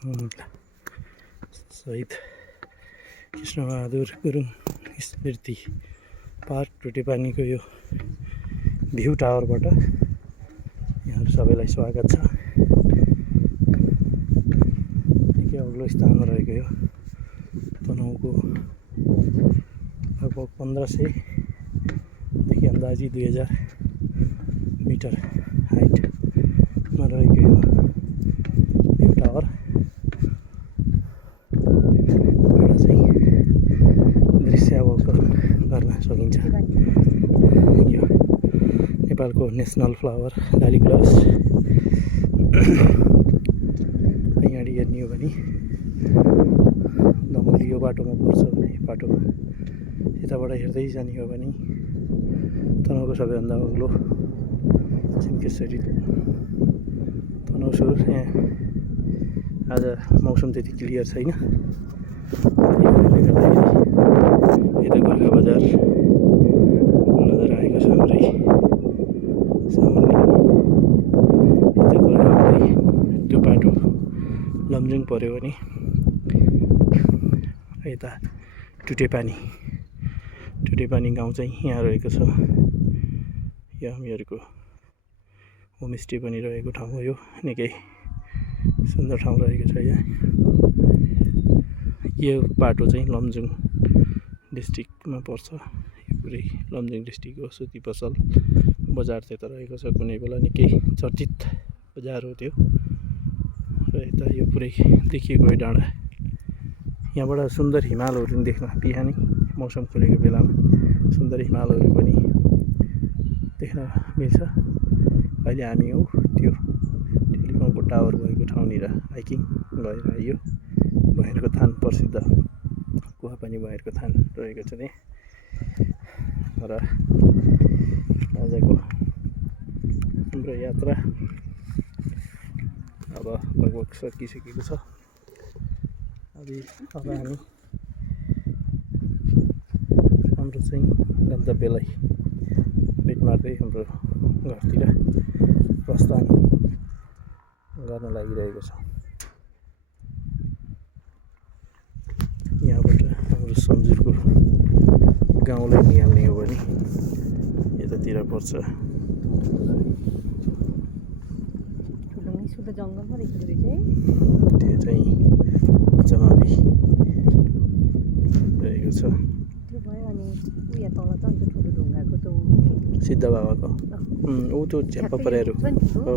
शहीद कृष्णबहादुर गुरुङ स्मृति पार्क टुटेपानीको यो भ्यू टावरबाट यहाँहरू सबैलाई स्वागत छ। निकै अग्लो स्थानमा रहेको यो तनहुँको लगभग 1500 देखि अन्दाजी 2000 मिटर हाइटमा रहेको यो भ्यू टावर चाहिँ दृश्यावलोकन गर्न सकिन्छ। यो नेपालको नेसनल फ्लावर लालीगुँरास यहाँनिर हेर्ने हो भने दमोली यो बाटोमा पर्छ भने बाटोमा यताबाट हेर्दै जाने हो भने तनहुँको सबैभन्दा अग्लो छिन्केश्वरी तनहुँ सुर। यहाँ आज मौसम त्यति क्लियर छैन, यता गोर्खा बजार नजर आएको छ हाम्रै सामान्य। यता गोर्खा आउँदै त्यो बाटो लमजुङ पऱ्यो भने यता टुटेपानी गाउँ चाहिँ यहाँ रहेको छ। यो हामीहरूको होमस्टे पनि रहेको ठाउँ हो। यो निकै सुन्दर ठाउँ रहेको छ। यहाँ यो बाटो चाहिँ लमजुङ डिस्ट्रिक्टमा पर्छ। यो पुरै लमजुङ डिस्ट्रिक्ट हो। सुती पसल बजार त्यता रहेको छ। कुनै बेला निकै चर्चित बजार हो त्यो। र यता यो पुरै देखिएको डाँडा, यहाँबाट सुन्दर हिमालहरू पनि देख्न बिहानै मौसम खुलेको बेलामा सुन्दर हिमालहरू पनि देख्न मिल्छ। अहिले हामी हो त्यो टेलिफोनको टावर भएको ठाउँनिर हाइकिङ गएर आइयो। भैरवको थान प्रसिद्ध कुवापानी भैरवको थान रहेको छ त्यहाँ। र आजको हाम्रो यात्रा अब लगभग सकिसकेको छ। अब हामी हाम्रो चाहिँ गन्तव्यलाई भेट मार्दै हाम्रो घरतिर प्रस्थान गर्न लागिरहेको छ। यहाँबाट हाम्रो सम्झुरको गाउँलाई निहाल्ने हो भने यतातिर पर्छ। त्यो चाहिँ जमावी रहेको छ। सिद्ध बाबाको ऊ त्यो झ्याप्पा परेहरू हो।